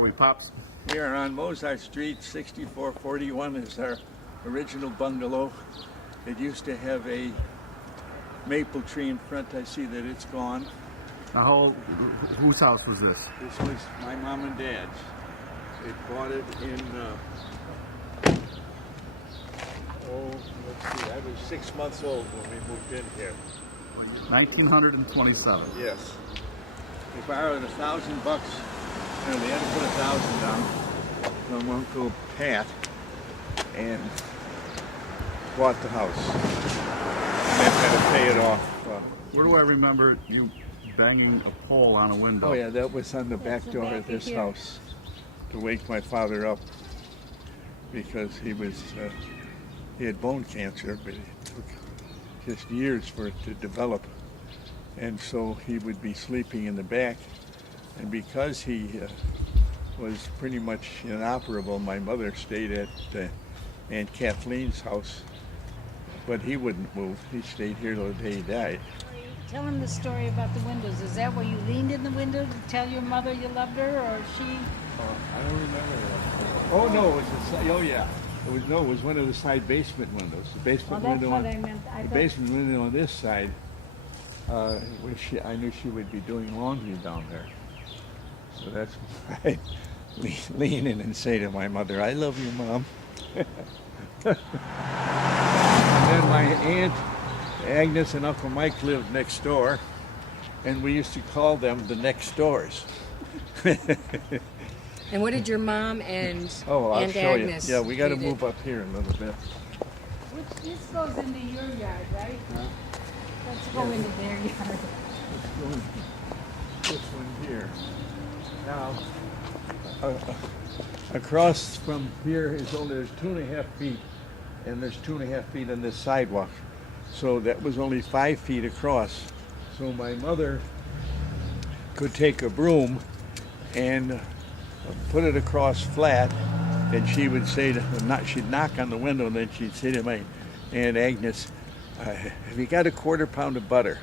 are we, Pops? We are on Mozart Street. 6441 is our original bungalow. It used to have a maple tree in front. I see that it's gone. Now, whose house was this? This was my mom and dad's. They bought it in, let's see, I was 6 months old when we moved in here. 1927. Yes. They borrowed $1,000. You know, they had to put $1,000 down from Uncle Pat and bought the house. And then had to pay it off. Where do I remember you banging a pole on a window? Oh yeah, that was on the back the door back of of this here. house to wake my father up because he had bone cancer, but it took just years for it to develop. And so he would be sleeping in the back. And because he was pretty much inoperable, my mother stayed at Aunt Kathleen's house, but he wouldn't move. He stayed here till the day he died. Tell him the story about the windows. Is that where you leaned in the window to tell your mother you loved her, or she? I don't remember that. Oh no, it was oh yeah. It was one of the side basement windows. The basement Well, that's window what on I meant. the basement window on this side. Where I knew she would be doing laundry down there. So that's why I lean in and say to my mother, "I love you, Mom." And then my aunt Agnes and Uncle Mike lived next door, and we used to call them the next doors. And what did your mom and Oh, I'll Aunt show Agnes you. Yeah, we got to do? move up here a little bit. This goes into your yard, right? Let's go into their yard. Let's go in this one here. Now, across from here is only there's 2.5 feet, and there's 2.5 feet on this sidewalk. So that was only 5 feet across. So my mother could take a broom and put it across flat, and she would say she'd knock on the window, and then she'd say to my Aunt Agnes, "Have you got a 1/4 pound of butter?"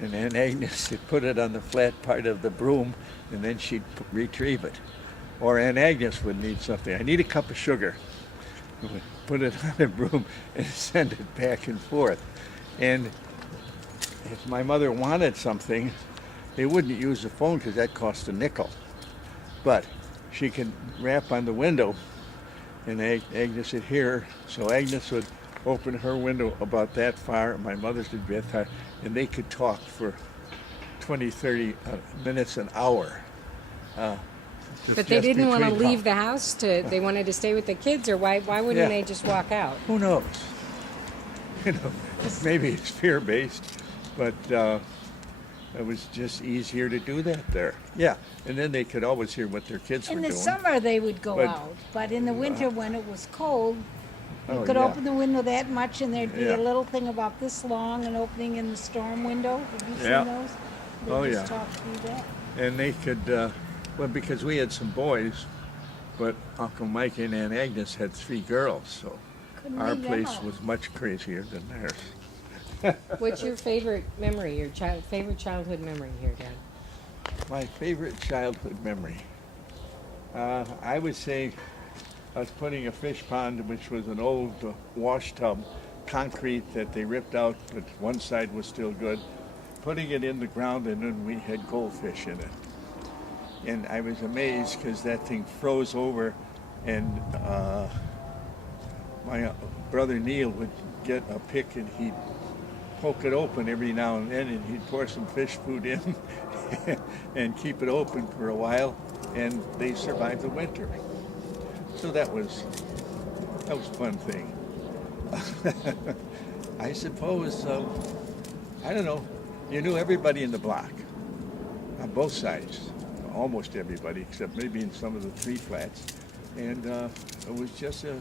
And Aunt Agnes would put it on the flat part of the broom, and then she'd retrieve it. Or Aunt Agnes would need something. "I need a cup of sugar." Put it on the broom and send it back and forth. And if my mother wanted something, they wouldn't use the phone because that cost a nickel. But she could rap on the window, and Agnes would hear her. So Agnes would open her window about that far, my mother's would be that far, and they could talk for 20, 30 minutes, an hour. But they didn't want to between leave the house. They wanted to stay with the kids, or why wouldn't Yeah. they just walk out? Who knows? You know, maybe it's fear-based, but it was just easier to do that there. Yeah, and then they could always hear what their kids were In the doing. summer they would go But- out, but in the winter when it was cold, you Oh, could yeah. open the window that much, and there'd be Yeah. a little thing about this long, an opening in the storm window. Have you Yeah. seen those? They Oh, just yeah. talk through that. And they could, well, because we had some boys, but Uncle Mike and Aunt Agnes had 3 girls, so Couldn't our leave them place out. was much crazier than theirs. What's your favorite memory, your favorite childhood memory here, Dad? My favorite childhood memory. I would say us putting a fish pond, which was an old wash tub, concrete that they ripped out, but one side was still good, putting it in the ground, and then we had goldfish in it. And I was amazed because that thing froze over, and my brother Neil would get a pick and he'd poke it open every now and then, and he'd pour some fish food in and keep it open for a while, and they survived the winter. So that was a fun thing. I suppose, I don't know, you knew everybody in the block, on both sides, almost everybody, except maybe in some of the 3 flats, and it was just a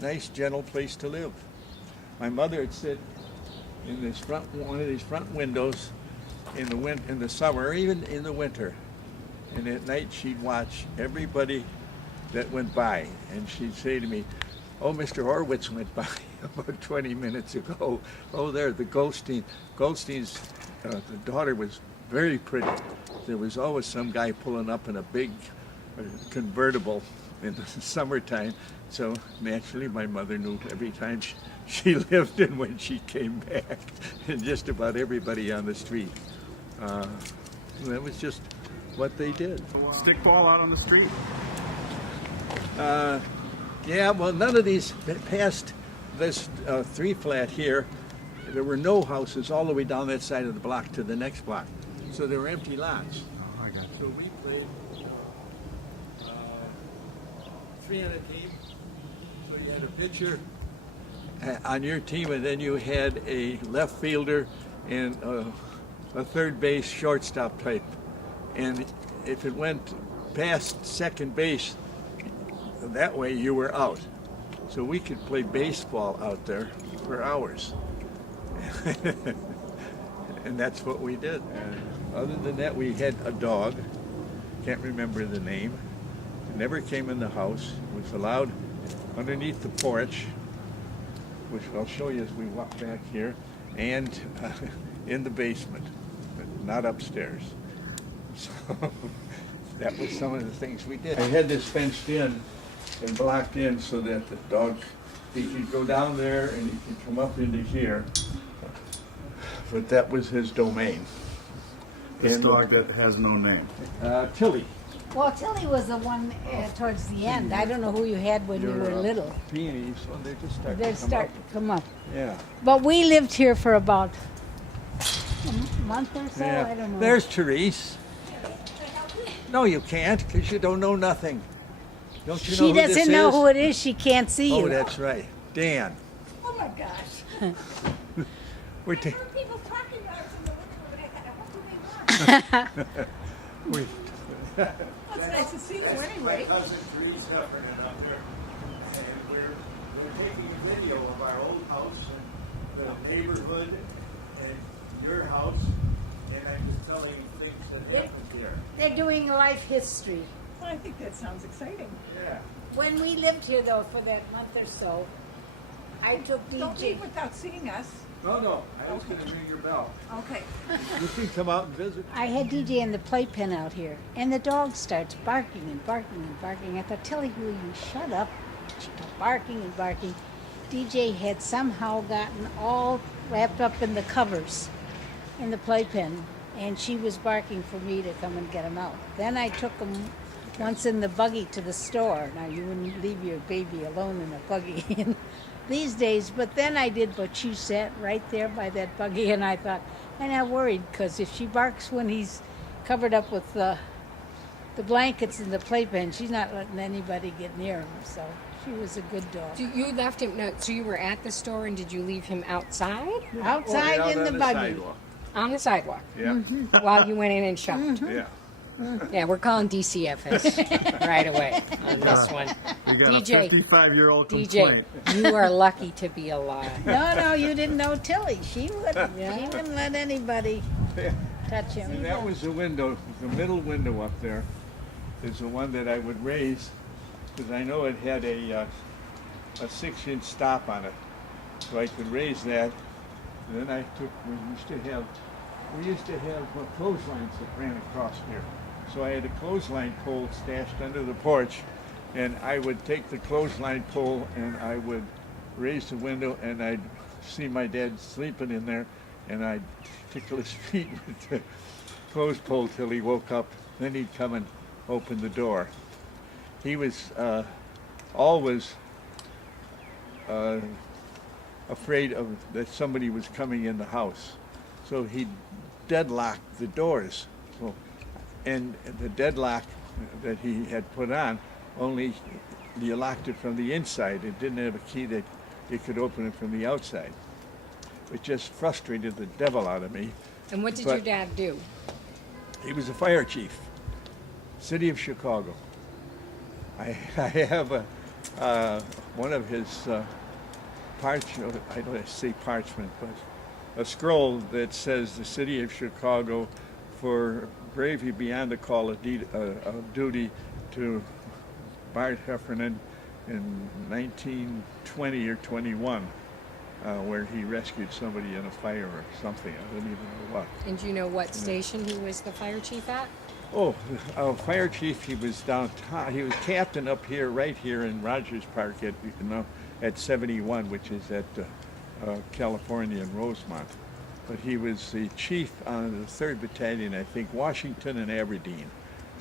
nice, gentle place to live. My mother would sit in this one of these front windows in the summer, or even in the winter, and at night she'd watch everybody that went by, and she'd say to me, "Oh, Mr. Horwitz went by about 20 minutes ago. Oh, there, the Goldstein. Goldstein's the daughter was very pretty. There was always some guy pulling up in a big a convertible in the summertime. So naturally, my mother knew every time she lived and when she came back, and just about everybody on the street. That was just what they did. Stickball out on the street? Yeah, well, none of these past this 3-flat here, there were no houses all the way down that side of the block to the next block. So there were empty lots. Oh, I got you. So we played 3 on a team. So you had a pitcher on your team, and then you had a left fielder and a third base shortstop type. And if it went past second base, that way you were out. So we could play baseball out there for hours. And that's what we did. And other than that, we had a dog. Can't remember the name. It never came in the house. It was allowed underneath the porch, which I'll show you as we walk back here, and in the basement, but not upstairs. So that was some of the things we did. I had this fenced in and blocked in so that the dog, he could go down there and he could come up into here. But that was his domain. This And, dog that has no name. Tilly. Well, Tilly was the one towards the end. I don't know who you had when you were little. Peonies, well, they're just starting They to come start up. to come up. Yeah. But we lived here for about a month or so. I don't know. There's Therese. No, you can't, because you don't know nothing. Don't you know She who this doesn't know is? who it is. She can't see you. Oh, that's right. Dan. Oh my gosh. We're ta- There were people talking about us in the living room, and I thought, what do they want? we're Well, it's nice to see you anyway. cousin Therese Heffernan up there, and we're taking a video of our old house and the neighborhood and your house, and I'm just telling you things that happened there. They're doing life history. Well, I think that sounds exciting. Yeah. When we lived here, though, for that month or so, I took Don't DJ. leave without seeing us. No, I was going to ring your bell. Okay. You can come out and visit. I had DJ in the playpen out here, and the dog starts barking and barking and barking. I thought, Tilly, will you shut up? She kept barking and barking. DJ had somehow gotten all wrapped up in the covers in the playpen, and she was barking for me to come and get him out. Then I took him once in the buggy to the store. Now, you wouldn't leave your baby alone in a buggy these days, but then I did, but she sat right there by that buggy, and I thought, I'm not worried, because if she barks when he's covered up with the blankets in the playpen, she's not letting anybody get near him, so she was a good dog. So you left him. No, so you were at the store, and did you leave him outside Outside in the buggy. Sidewalk. on the sidewalk Yeah. while you went in and shopped? Yeah. Yeah, we're calling DCFS right away on this one. You got DJ. a 55-year-old DJ, complaint. you are lucky to be alive. No, you didn't know Tilly. She wouldn't. Yeah. She wouldn't let anybody touch him. And that was the window, the middle window up there is the one that I would raise, because I know it had a 6-inch stop on it. So I could raise that. And then we used to have clotheslines that ran across here. So I had a clothesline pole stashed under the porch, and I would take the clothesline pole and I would raise the window, and I'd see my dad sleeping in there, and I'd tickle his feet with the clothes pole till he woke up. Then he'd come and open the door. He was always afraid of that somebody was coming in the house, so he deadlocked the doors. So, and the deadlock that he had put on, only you locked it from the inside. It didn't have a key that you could open it from the outside. It just frustrated the devil out of me. And what did But- your dad do? He was a fire chief, City of Chicago. I have one of his parchment, I don't say parchment, but a scroll that says the City of Chicago for bravery beyond the call of duty to Bart Heffernan in 1920 or 21, where he rescued somebody in a fire or something. I don't even know what. And do you know what station he was the fire chief at? Oh, fire chief. He was downtown. He was captain up here, right here in Rogers Park at 71, which is at California and Rosemont. But he was the chief on the 3rd Battalion, I think, Washington and Aberdeen,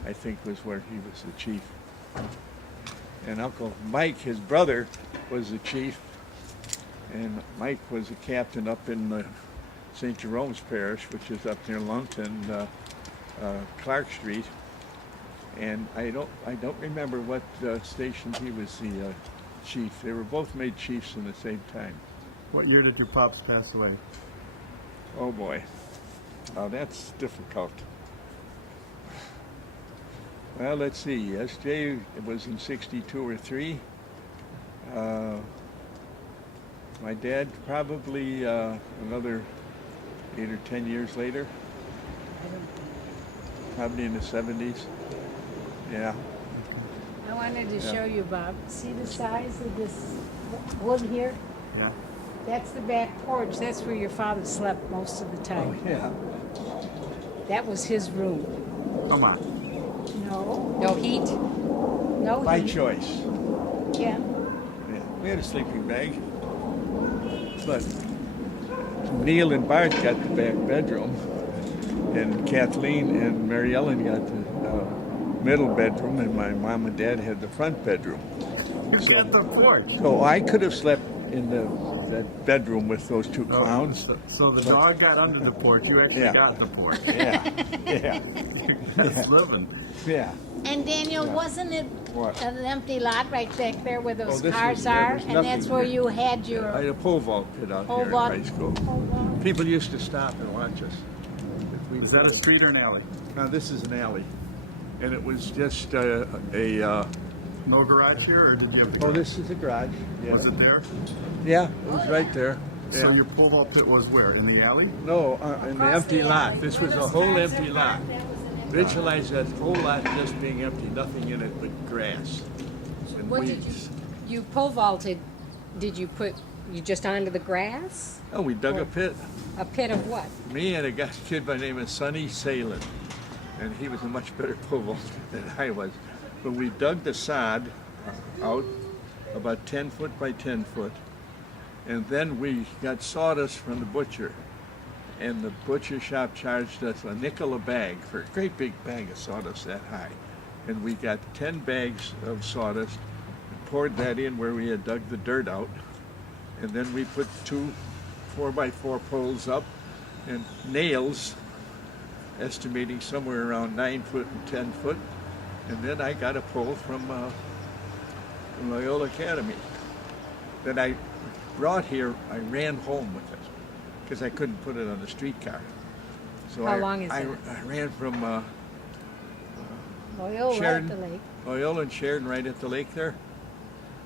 I think was where he was the chief. And Uncle Mike, his brother, was the chief, and Mike was a captain up in St. Jerome's Parish, which is up near Lungton, Clark Street. And I don't remember what station he was the chief. They were both made chiefs in the same time. What year did your pops pass away? Oh boy, that's difficult. Well, let's see. SJ was in 62 or 3. My dad probably another 8 or 10 years later. Probably in the 70s. Yeah. I wanted to show you, Bob. See the size of this wood here? Yeah. That's the back porch. That's where your father slept most of the time. Yeah. That was his room. Come on. No, No heat? no By heat. choice. Yeah. Yeah. We had a sleeping bag. But Neil and Bart got the back bedroom, and Kathleen and Mary Ellen got the middle bedroom, and my mom and dad had the front bedroom. You got the porch. So I could have slept in that bedroom with those two clowns. So the dog got under the porch. You actually Yeah. got the porch. Yeah, yeah, That's living. yeah. And Daniel, wasn't it What? an empty lot right back there where those this cars was- there are? was And that's nothing where there. you had I your had a pole vault pit out pole here in vault. high school. pole vault? People used to stop and watch us. Is that a street or an alley? Now this is an alley, and it was just No garage here, or did you have the Oh, garage? this is a garage. Yeah. Was it there? Yeah, it was right there. So Yeah. your pole vault pit was where? In the alley? No, in the empty lot. This was a whole empty lot. Visualize that whole lot just being empty, nothing in it but grass and What did weeds. You pole vaulted, did you put, you just onto the grass? Oh, we dug a pit. A pit of what? Me and a kid by the name of Sonny Salin, and he was a much better pole vaulter than I was. But we dug the sod out about 10 foot by 10 foot, and then we got sawdust from the butcher, and the butcher shop charged us a nickel a bag for a great big bag of sawdust that high. And we got 10 bags of sawdust, poured that in where we had dug the dirt out, and then we put 2 4x4 poles up and nails, estimating somewhere around 9 foot and 10 foot. And then I got a pole from Loyola Academy that I brought here. I ran home with it because I couldn't put it on the streetcar. So How long is I that? I ran from Loyola at Sheridan. the lake. Loyola and Sheridan right at the lake there,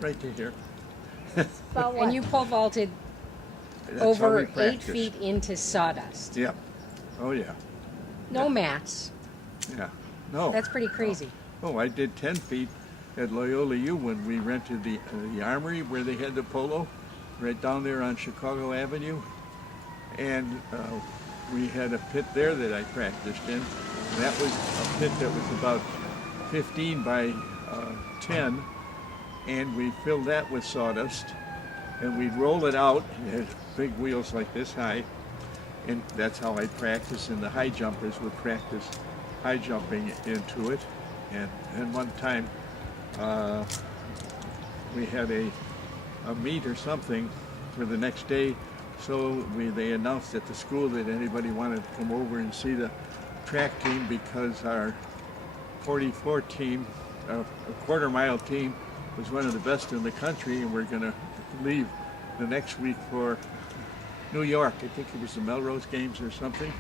right to here. About what? And you pole vaulted That's how over we 8 practiced. feet into sawdust. Yeah. Oh yeah. No mats. Yeah. No. That's pretty crazy. Oh, I did 10 feet at Loyola U when we rented the armory where they had the polo, right down there on Chicago Avenue. And we had a pit there that I practiced in. And that was a pit that was about 15 by 10. And we filled that with sawdust. And we'd roll it out. It had big wheels like this high. And that's how I practiced. And the high jumpers would practice high jumping into it. And one time we had a meet or something for the next day, so they announced at the school that anybody wanted to come over and see the track team because our 44 team, a quarter mile team, was one of the best in the country, and we're going to leave the next week for New York. I think it was the Melrose Games or something.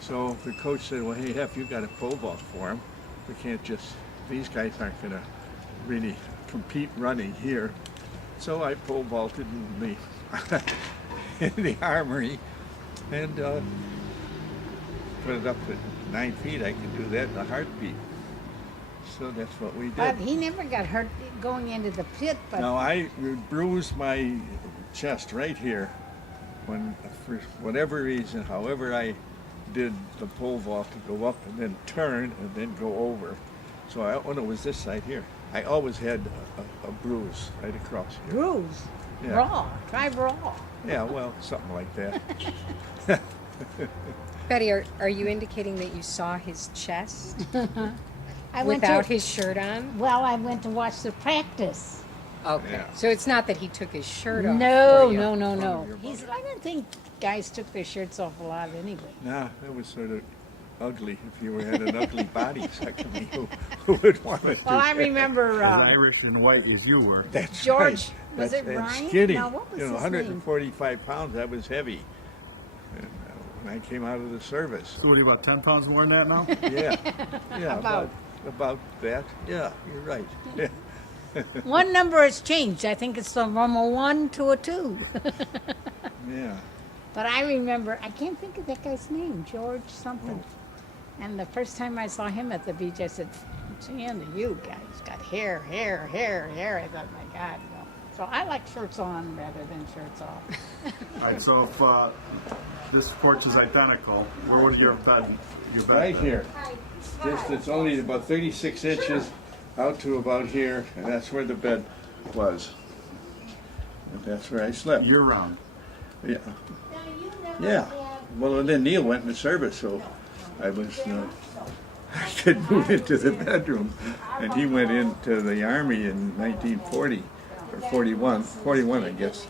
So the coach said, well, hey, Heff, you got a pole vault for them. We can't just, these guys aren't going to really compete running here. So I pole vaulted in the armory and put it up at 9 feet. I can do that in a heartbeat. So that's what we did. But he never got hurt going into the pit, but Now I bruised my chest right here when, for whatever reason, however I did the pole vault to go up and then turn and then go over. So when it was this side here, I always had a bruise right across here. Bruise. Yeah. Raw. Try raw. Yeah, well, something like that. Betty, are you indicating that you saw his chest I went without to, his shirt on? well, I went to watch the practice. Okay. Yeah. So it's not that he took his shirt off. No, for you. no, no, no. From your He's, mother. I didn't think guys took their shirts off a lot anyway. Nah, that was sort of ugly. If you had an ugly body, secondly, who would want to? Well, I remember As Irish and white as you were. That's George, right. was That's, it and Ryan? Skinny. No, what was you know, his name? 145 pounds. That was heavy. And when I came out of the service, So what are you, about 10 pounds more than that now? yeah, yeah, About. about that. Yeah, you're right. Yeah. One number has changed. I think it's from a 1 to a 2. Yeah. But I remember, I can't think of that guy's name, George something. And the first time I saw him at the beach, I said, "What's the end of you guys? Got hair, hair, hair, hair." I thought, my God, no. So I like shirts on rather than shirts off. All right, so if this porch is identical, where would your bed Right be? here. Just it's only about 36 inches out to about here, and that's where the bed was. And that's where I slept. Year round. Yeah. Yeah. Well, and then Neil went in the service, so I was I could move into the bedroom, and he went into the army in 1940 or 41, I guess.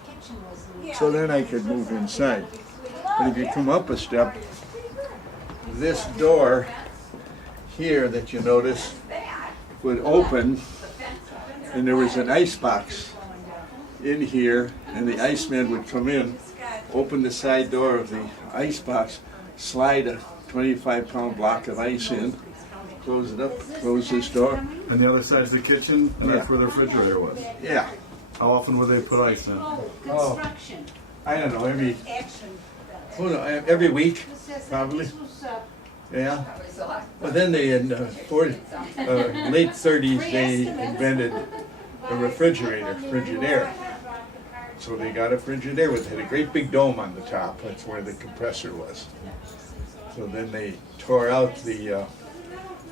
So then I could move inside. But if you come up a step, this door here that you notice would open, and there was an ice box in here, and the iceman would come in, open the side door of the ice box, slide a 25-pound block of ice in, close it up, close this door. And the other side's the kitchen, and that's Yeah. where the refrigerator was. Yeah. How often would they put ice in? Oh, I don't know, every week, probably. Yeah. But then they in late 30s they invented a refrigerator, Frigidaire. So they got a Frigidaire with had a great big dome on the top. That's where the compressor was. So then they tore out the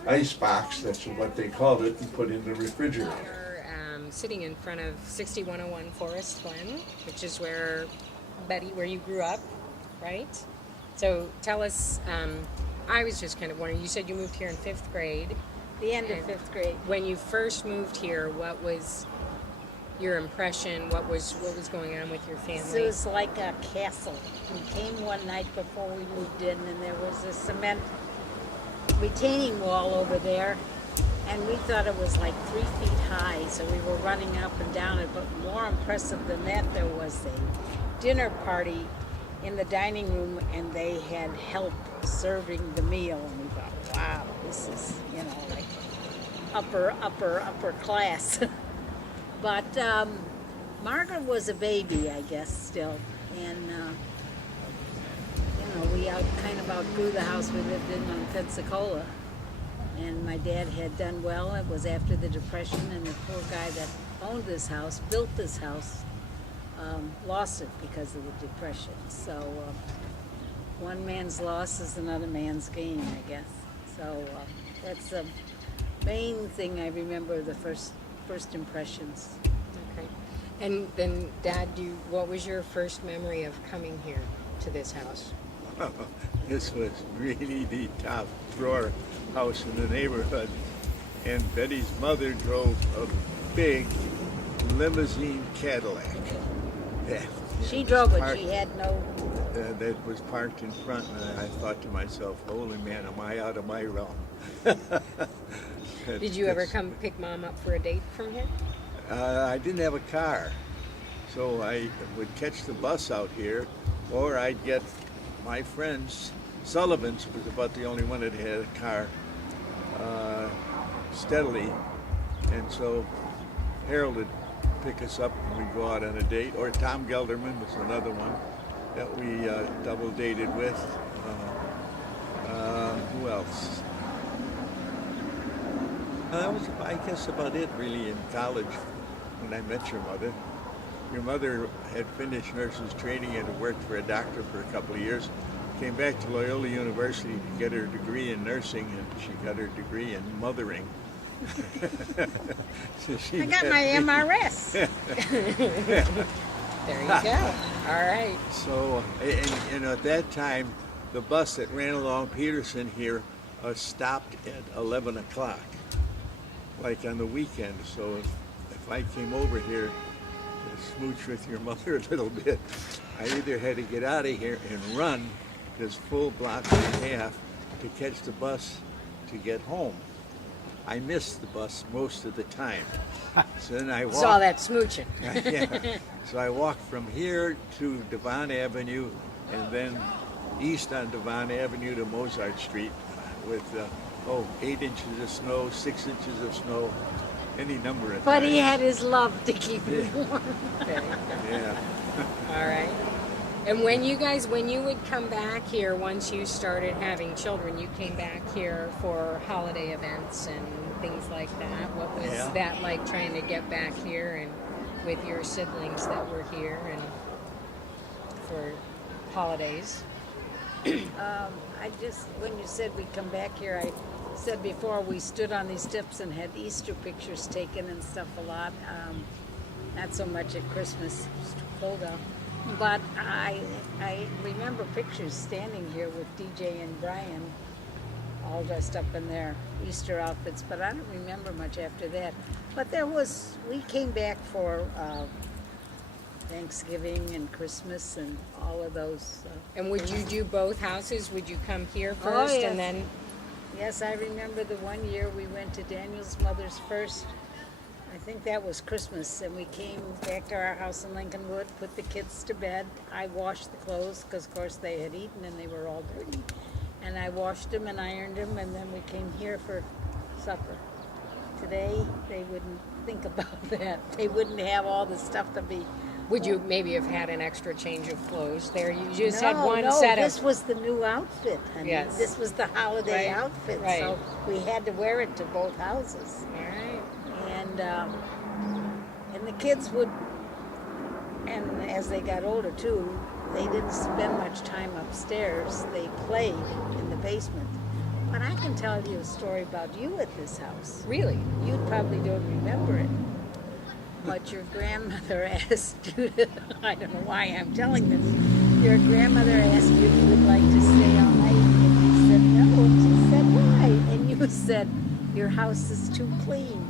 ice box, that's what they called it, and put in the refrigerator. We're sitting in front of 6101 Forest Glen, which is where where you grew up, right? So tell us, I was just kind of wondering, you said you moved here in 5th grade. The end of 5th grade. When you first moved here, what was your impression? What was going on with your So family? it was like a castle. We came one night before we moved in, and there was a cement retaining wall over there, and we thought it was like 3 feet high, so we were running up and down it. But more impressive than that, there was a dinner party in the dining room, and they had help serving the meal, and we thought, wow, this is, like upper class. But Margaret was a baby, I guess, still, and we kind of outgrew the house we lived in on Pensacola, and my dad had done well. It was after the Depression, and the poor guy that owned this house, built this house, lost it because of the Depression. So one man's loss is another man's gain, I guess. So that's the main thing I remember, the first impressions. Okay. And then, Dad, what was your first memory of coming here to this house? This was really the top drawer house in the neighborhood. And Betty's mother drove a big limousine Cadillac. Yeah, She was drove it. parked- She had no. that was parked in front, and I thought to myself, holy man, am I out of my realm? Did you ever come pick Mom up for a date from here? I didn't have a car, so I would catch the bus out here, or I'd get my friends, Sullivan's was about the only one that had a car, steadily, and so Harold would pick us up and we'd go out on a date, or Tom Gelderman was another one that we double dated with. Who else? That was, I guess, about it really in college when I met your mother. Your mother had finished nurse's training and had worked for a doctor for a couple of years. came back to Loyola University to get her degree in nursing, and she got her degree in mothering. So she I got met my me. MRS. There you go. All right. So, and at that time, the bus that ran along Peterson here stopped at 11 o'clock, like on the weekend. So if I came over here to smooch with your mother a little bit, I either had to get out of here and run this full block and a half to catch the bus to get home. I missed the bus most of the time. So then I walked. Saw that smooching. Yeah. So I walked from here to Devon Avenue and then east on Devon Avenue to Mozart Street with 8 inches of snow, 6 inches of snow, any number of But times. he had his love to keep him warm. There you go. Yeah. All right. And when you would come back here, once you started having children, you came back here for holiday events and things like that. What was Yeah. that like, trying to get back here and with your siblings that were here and for holidays? When you said we'd come back here, I said before we stood on these steps and had Easter pictures taken and stuff a lot. Not so much at Christmas, it's too cold out. But I remember pictures standing here with DJ and Brian, all dressed up in their Easter outfits. But I don't remember much after that. But we came back for Thanksgiving and Christmas and all of those. And would you do both houses? Would you come here Oh, first yes. and then? Yes, I remember the one year we went to Daniel's mother's first. I think that was Christmas, and we came back to our house in Lincolnwood, put the kids to bed. I washed the clothes because, of course, they had eaten and they were all dirty. And I washed them and ironed them, and then we came here for supper. Today, they wouldn't think about that. They wouldn't have all the stuff to be. Would you maybe have had an extra change of clothes there? You just no, had one no, set of. this was the new outfit, honey. Yes. This was the holiday Right, outfit, right. so we had to wear it to both houses. All right. And the kids would, and as they got older too, they didn't spend much time upstairs. They played in the basement. But I can tell you a story about you at this house. Really? You probably don't remember it. But your grandmother asked you, I don't know why I'm telling this, your grandmother asked you if you would like to stay all night, and you said no, and she said why? And you said, your house is too clean.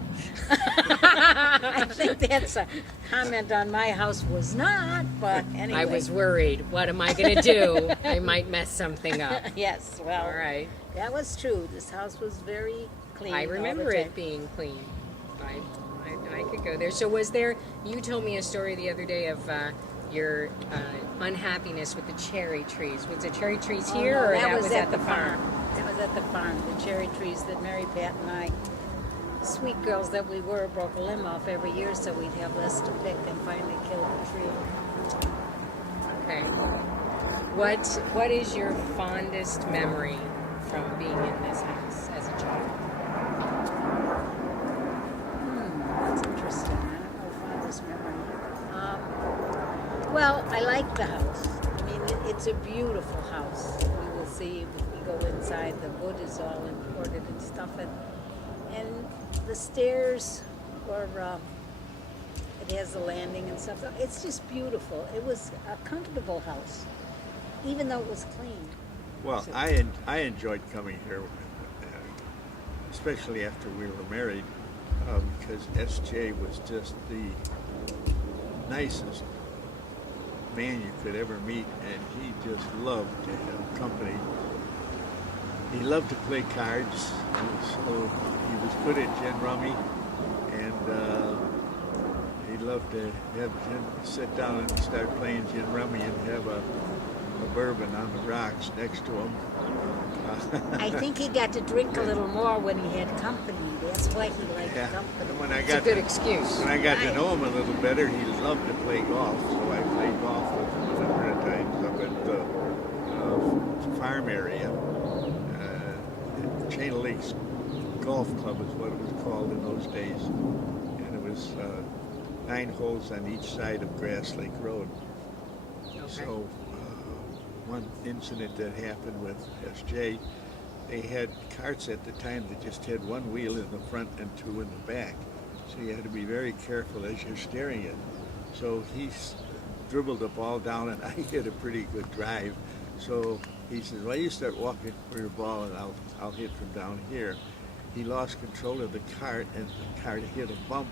I think that's a comment on my house, was not, but anyway. I was worried. What am I going to do? I might mess something up. Yes, well, All right. that was true. This house was very clean. I all the remember time. it being clean. I could go there. So was there, you told me a story the other day of your unhappiness with the cherry trees. Was the cherry trees here Oh, no, or that was at the farm? That was at the farm. The cherry trees that Mary Pat and I, sweet girls that we were, broke a limb off every year so we'd have less to pick and finally killed the tree. Okay. What is your fondest memory from being in this house as a child? That's interesting. I don't know fondest memory. Well, I like the house. I mean, it's a beautiful house. We will see if we go inside. The wood is all imported and stuff, and the stairs were. It has the landing and stuff. So it's just beautiful. It was a comfortable house, even though it was clean. Well, So- I enjoyed coming here, especially after we were married, because SJ was just the nicest man you could ever meet, and he just loved to have company. He loved to play cards, so he was good at gin rummy, and he loved to have him sit down and start playing gin rummy and have a bourbon on the rocks next to him. I think he got to drink a little more when he had company. That's why he liked Yeah. company. And when I It's a got good to, excuse. when I got to know him a little better, he loved to play golf. So I played golf with him a number of times up at the farm area. Chain of Lakes Golf Club is what it was called in those days, and it was 9 holes on each side of Grass Lake Road. Okay. So one incident that happened with SJ. They had carts at the time that just had one wheel in the front and two in the back. So you had to be very careful as you're steering it. So he dribbled the ball down, and I hit a pretty good drive. So he says, well, you start walking for your ball, and I'll hit from down here. He lost control of the cart, and the cart hit a bump,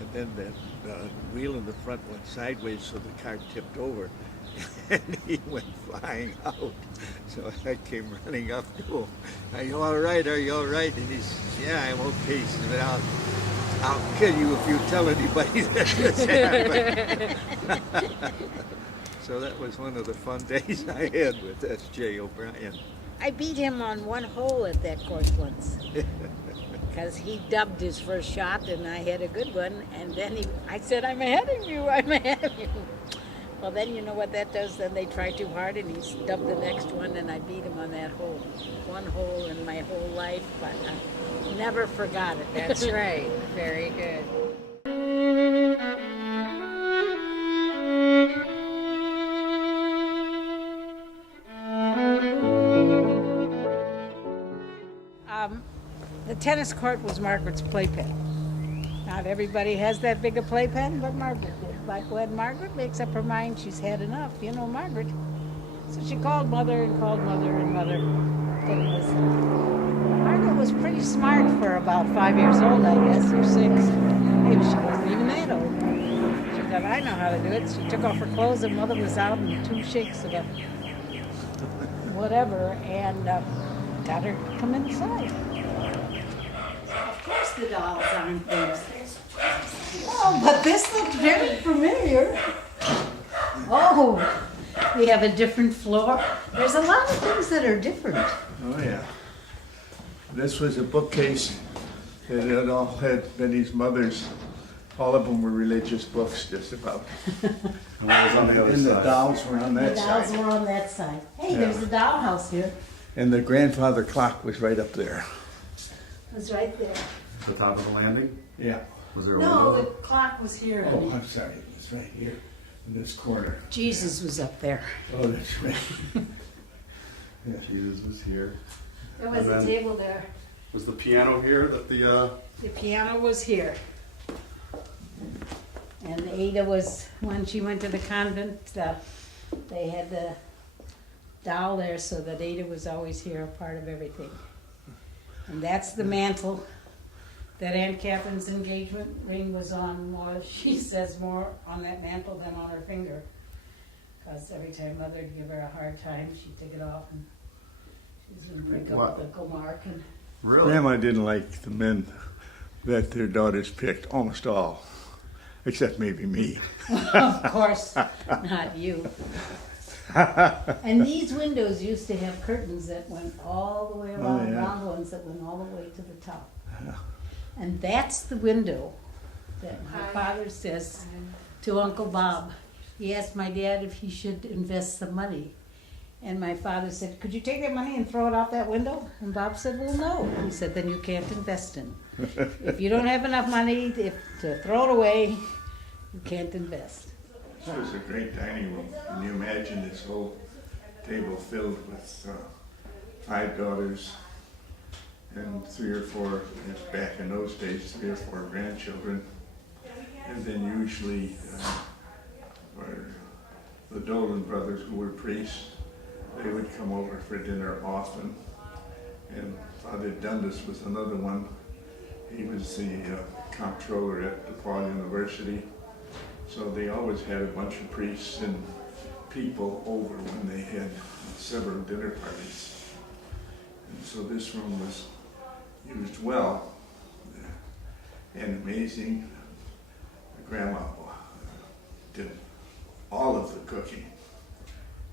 and then the wheel in the front went sideways, so the cart tipped over, and he went flying out. So I came running up to him. Are you all right? Are you all right? And he says, yeah, I'm okay. He said, I'll kill you if you tell anybody that this happened. So that was one of the fun days I had with S.J. O'Brien. I beat him on one hole at that course once. Because he dubbed his first shot and I had a good one. And then I said, I'm ahead of you, I'm ahead of you. Well, then you know what that does? Then they try too hard and he dubbed the next one and I beat him on that hole. One hole in my whole life, but I never forgot it. That's right. Very good. The tennis court was Margaret's playpen. Not everybody has that big a playpen, but Margaret did. Like when Margaret makes up her mind she's had enough, you know Margaret. So she called Mother and called Mother and Mother didn't listen. Margaret was pretty smart for about 5 years old, I guess, or 6. Maybe she wasn't even that old. She thought, I know how to do it. She took off her clothes and Mother was out in 2 shakes of a whatever and got her to come inside. Of course the dolls aren't things. Oh, but this looked very familiar. Oh, we have a different floor. There's a lot of things that are different. Oh, yeah. This was a bookcase that had all had Betty's mother's. All of them were religious books, just about. And what was on the other And the side? dolls were on The that dolls side. were on that side. Hey, Yeah. there's a dollhouse here. And the grandfather clock was right up there. It was right there. The top of the landing? Yeah. Was there a No, the window? clock was here. Oh, I'm sorry. It's right here in this corner. Jesus was up there. Oh, that's right. Jesus was here. There was And a then- table there. Was the piano here that the, The piano was here. And Ada was, when she went to the convent, they had the doll there so that Ada was always here, a part of everything. And that's the mantle that Aunt Catherine's engagement ring was on more, she says, more on that mantle than on her finger. Because every time Mother would give her a hard time, she'd take it off and she's going to break What? up with Uncle Mark. And really? Grandma didn't like the men that their daughters picked, almost all, except maybe me. of course, not you. And these windows used to have curtains that went all the way around, yeah. round ones that went all the way to the top. And that's the window that my father says to Uncle Bob. He asked my dad if he should invest some money. And my father said, could you take that money and throw it out that window? And Bob said, well, no. He said, then you can't invest in it. If you don't have enough money to throw it away, you can't invest. This was a great dining room. Can you imagine this whole table filled with 5 daughters and 3 or 4, back in those days, 3 or 4 grandchildren. And then usually were the Dolan brothers, who were priests. They would come over for dinner often. And Father Dundas was another one. He was the comptroller at DePaul University. So they always had a bunch of priests and people over when they had several dinner parties. And so this room was used well and amazing. Grandma did all of the cooking.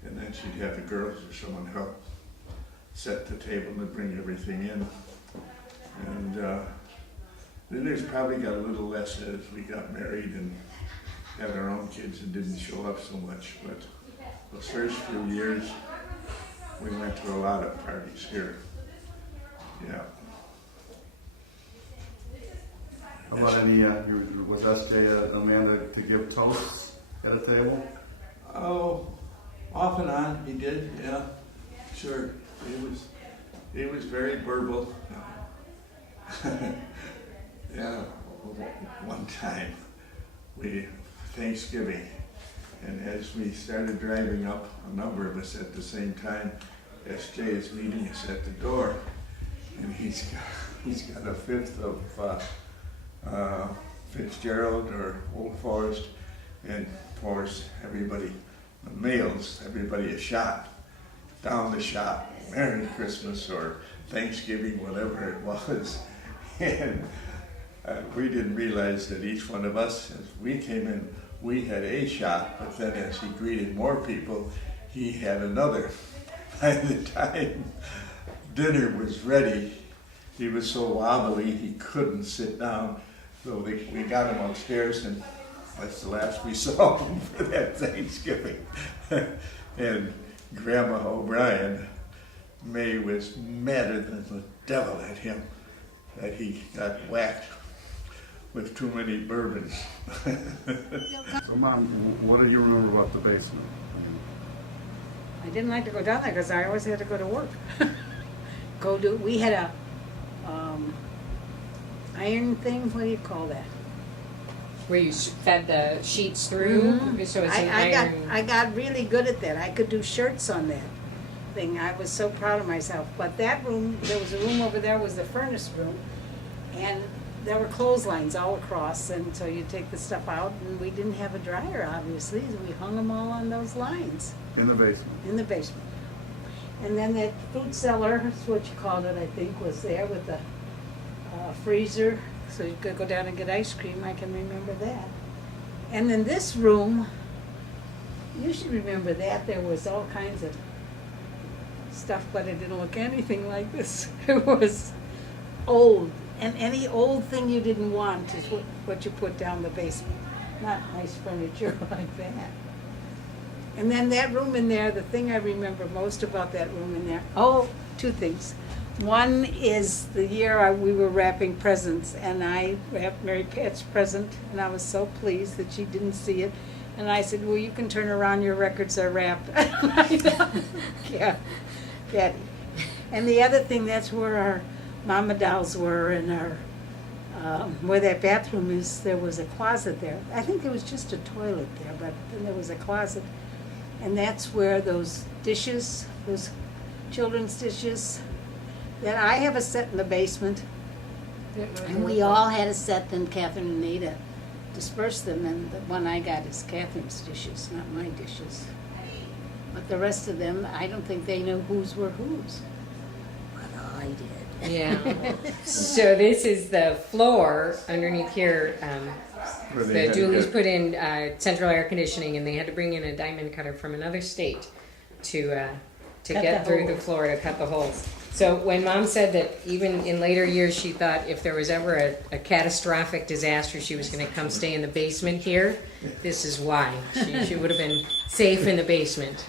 And then she'd have the girls or someone help set the table and bring everything in. And then there's probably got a little less as we got married and had our own kids and didn't show up so much. But those first few years, we went to a lot of parties here. Yeah. How about any, was SJ a man to give toasts at a table? Oh, Off and on, he did, yeah, sure. He was very verbal. Yeah, one time, Thanksgiving, and as we started driving up, a number of us at the same time, SJ is meeting us at the door, and he's got a fifth of Fitzgerald or Old Forest, and pours everybody, the males, everybody a shot, down the shot, Merry Christmas or Thanksgiving, whatever it was. And we didn't realize that each one of us, as we came in, we had a shot, but then as he greeted more people, he had another. By the time dinner was ready, he was so wobbly he couldn't sit down. So we got him upstairs, and that's the last we saw him for that Thanksgiving. And Grandma O'Brien, May was madder than the devil at him that he got whacked with too many bourbons. So, Mom, what do you remember about the basement? I didn't like to go down there because I always had to go to work. We had a iron thing, what do you call that? Where you fed the sheets through, so it's an iron. I got really good at that. I could do shirts on that thing. I was so proud of myself. But that room, there was a room over there, was the furnace room, and there were clotheslines all across, and so you take the stuff out, and we didn't have a dryer, obviously, so we hung them all on those lines In the basement. in the basement. And then that food cellar, that's what you called it, I think, was there with the freezer, so you could go down and get ice cream. I can remember that. And then this room, you should remember that. There was all kinds of stuff, but it didn't look anything like this. It was old. And any old thing you didn't want is what you put down the basement. Not nice furniture like that. And then that room in there, the thing I remember most about that room in there, two things. One is the year we were wrapping presents, and I wrapped Mary Pat's present, and I was so pleased that she didn't see it. And I said, well, you can turn around, your records are wrapped. Yeah, Betty. And the other thing, that's where our mama dolls were, and our where that bathroom is, there was a closet there. I think there was just a toilet there, but then there was a closet. And that's where those dishes, those children's dishes, that I have a set in the basement. And we all had a set, then Catherine and Nita dispersed them, and the one I got is Catherine's dishes, not my dishes. But the rest of them, I don't think they know whose were whose. But I did. Yeah. So this is the floor underneath here. Where they had Julie's to- put in central air conditioning, and they had to bring in a diamond cutter from another state to get the through the holes. floor to cut the holes. So when Mom said that even in later years she thought if there was ever a catastrophic disaster, she was going to come stay in the basement here, this is why. She would have been safe in the basement.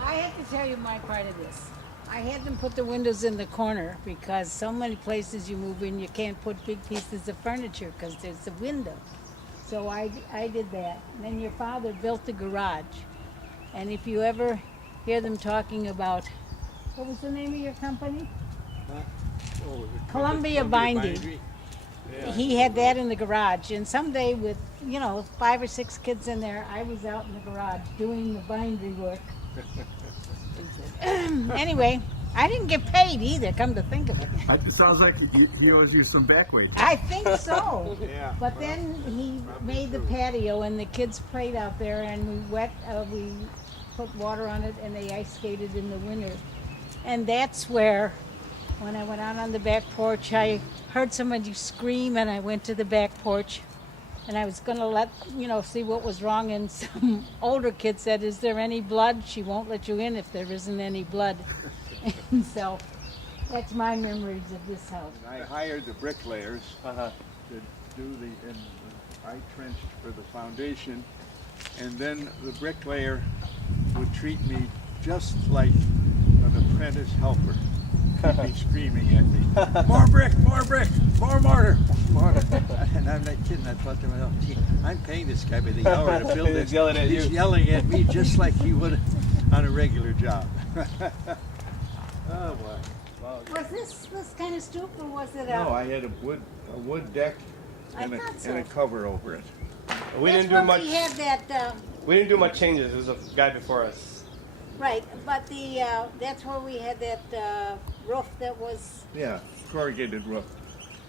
I have to tell you my part of this. I had them put the windows in the corner because so many places you move in, you can't put big pieces of furniture because there's a window. So I did that. And then your father built the garage. And if you ever hear them talking about, what was the name of your company? Columbia Binding. He had that in the garage. And someday with, 5 or 6 kids in there, I was out in the garage doing the bindery work. Anyway, I didn't get paid either, come to think of it. It sounds like you always use some back weight. I think so. Yeah. But then he made the patio and the kids played out there and we put water on it and they ice skated in the winter. And that's where, when I went out on the back porch, I heard somebody scream and I went to the back porch and I was gonna see what was wrong, and some older kid said, is there any blood? She won't let you in if there isn't any blood. And so that's my memories of this house. I hired the bricklayers to do I trenched for the foundation, and then the bricklayer would treat me just like an apprentice helper. he'd be screaming at me, more brick, more mortar, more. And I'm not kidding. I thought to myself, gee, I'm paying this guy by the hour to build this. He's yelling at He's you. yelling at me just like he would on a regular job. Oh boy. Wow. Was this kind of stoop or was it No, I had a wood deck I and thought so. and a cover over it. We That's didn't do when much. we had that, We didn't do much changes. It was a guy before us. right, but that's where we had that roof that was, Yeah, corrugated roof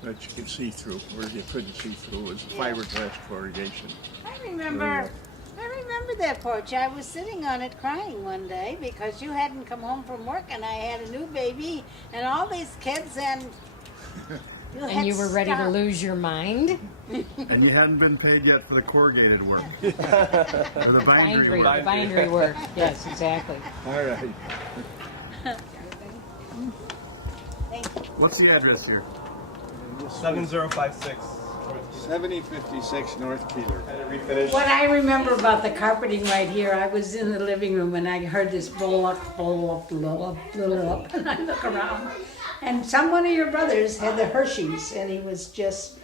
that you could see through, where you couldn't see through. It was fiberglass corrugation. I remember that porch. I was sitting on it crying one day because you hadn't come home from work and I had a new baby and all these kids and And you were ready to lose your mind? And you hadn't been paid yet for the corrugated work. Or the bindery work. The bindery work. Yes, exactly. All right. Thank you. What's the address here? 7056. 7056 North Keeler. Had it refinished. What I remember about the carpeting right here, I was in the living room and I heard this blow up, and I look around. And one of your brothers had the Hershey's and he was just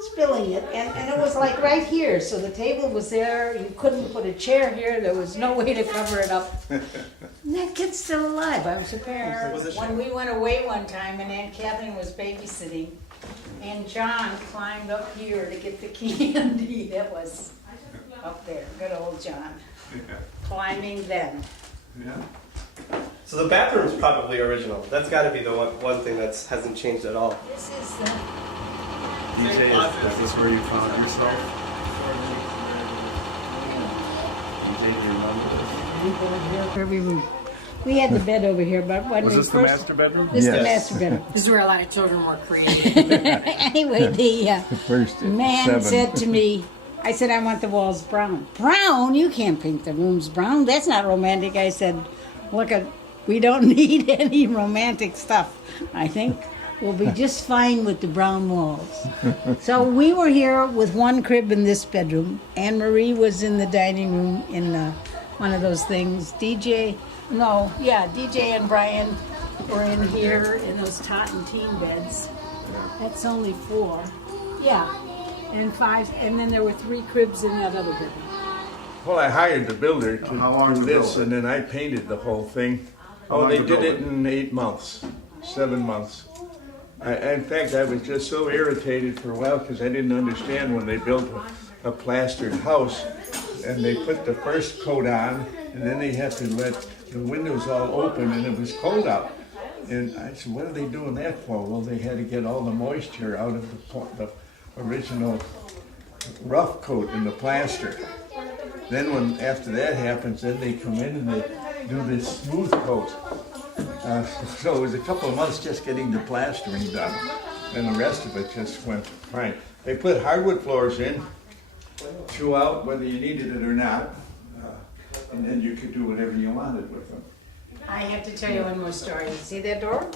spilling it. And it was like right here, so the table was there, you couldn't put a chair here, there was no way to cover it up. And that kid's still alive, I was surprised. When we went away one time and Aunt Catherine was babysitting, and John climbed up here to get the candy. That was up there, good old John. Climbing then. Yeah. So the bathroom's probably original. That's got to be the one thing that hasn't changed at all. This is DJ, is this where you found yourself? DJ, do you remember this? every room. We had the bed over here, but when Was we this the first, master bedroom? this is the Yes. master bedroom. This is where a lot of children were created. Anyway, the First man 7. said to me, I said, I want the walls brown. Brown? You can't paint the rooms brown. That's not romantic. I said, look, we don't need any romantic stuff. I think we'll be just fine with the brown walls. So we were here with one crib in this bedroom. Anne Marie was in the dining room in one of those things. DJ and Brian were in here in those Tottentine beds. That's only 4. Yeah. And 5, and then there were 3 cribs in that other bedroom. Well, I hired the builder to How long do to this, build it? and then I painted the whole thing. How Oh, long they to did build it it? in 8 months, 7 months. In fact, I was just so irritated for a while because I didn't understand when they built a plastered house and they put the first coat on and then they had to let the windows all open and it was cold out. And I said, what are they doing that for? Well, they had to get all the moisture out of the original rough coat in the plaster. Then after that happens, then they come in and they do this smooth coat. So it was a couple of months just getting the plastering done, and the rest of it just went fine. They put hardwood floors in throughout, whether you needed it or not, and then you could do whatever you wanted with them. I have to tell you one more story. See that door?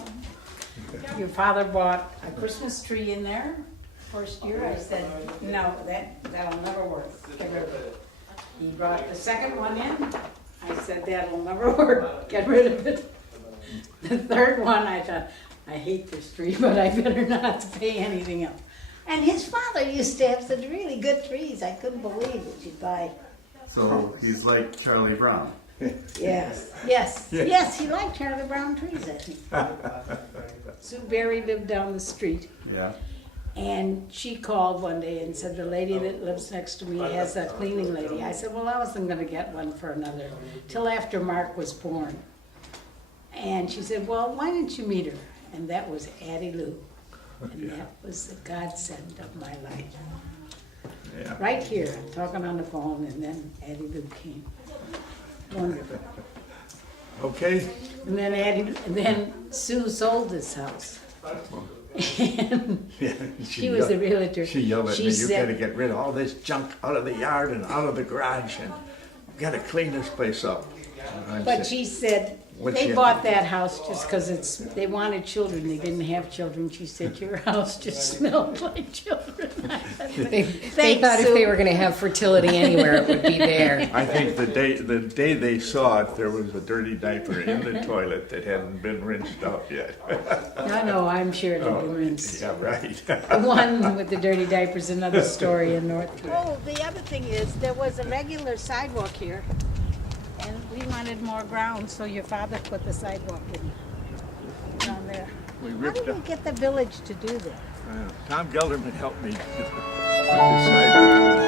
Your father bought a Christmas tree in there. First year, I said, no, that'll never work. Get rid of it. He brought the second one in. I said, that'll never work. Get rid of it. The third one, I thought, I hate this tree, but I better not pay anything else. And his father used to have such really good trees. I couldn't believe it. You'd buy. So he's like Charlie Brown. Yes, he liked Charlie Brown trees, I think. Sue Berry lived down the street. Yeah. And she called one day and said, the lady that lives next to me has a cleaning lady. I said, well, I wasn't going to get one for another till after Mark was born. And she said, well, why didn't you meet her? And that was Addie Lou. And that was the godsend of my life. Yeah. Right here, I'm talking on the phone, and then Addie Lou came. Wonderful. Okay. And then Sue sold this house. And Yeah, she was the realtor. She yelled at She me, you said- gotta get rid of all this junk out of the yard and out of the garage and you gotta clean this place up. And I But said, she said, What's They the- bought that house just because they wanted children. They didn't have children. She said, your house just smelled like children. I said, They "Thanks, thought if Sue." they were going to have fertility anywhere, it would be there. I think the day they saw it, there was a dirty diaper in the toilet that hadn't been rinsed out yet. No, I'm sure it'll be rinsed. Yeah, right. The one with the dirty diapers, another story in Northwood. Oh, the other thing is, there was a regular sidewalk here, and we wanted more ground, so your father put the sidewalk in down there. We How ripped did we up. get the village to do that? Tom Gelderman helped me decide.